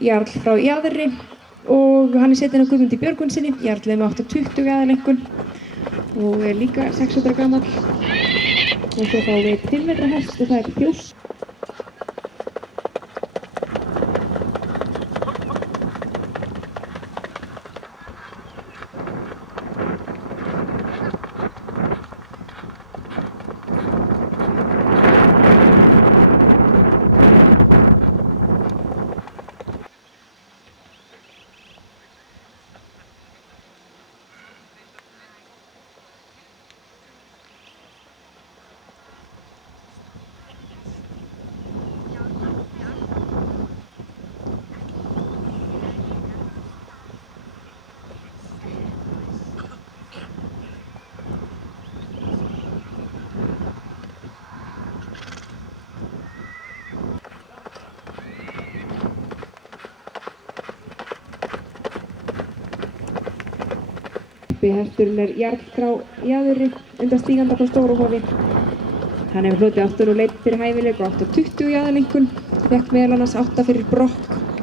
Jarl frá Jaðri og hann er setinn á Guðmundi Björgvinssyni. Jarl er með 820 aðaleinkunn og er líka 6 ára gamall. Og svo fáum við 5 metra hest og það er Fjós. Hesturinn er Jarl frá Jaðri, undan stíganda frá Stóruhofi. Hann hefur hlotið 8 og leit fyrir hæfileik og 820 í aðaleinkunn. Fékk meðal annars 8 fyrir brokk.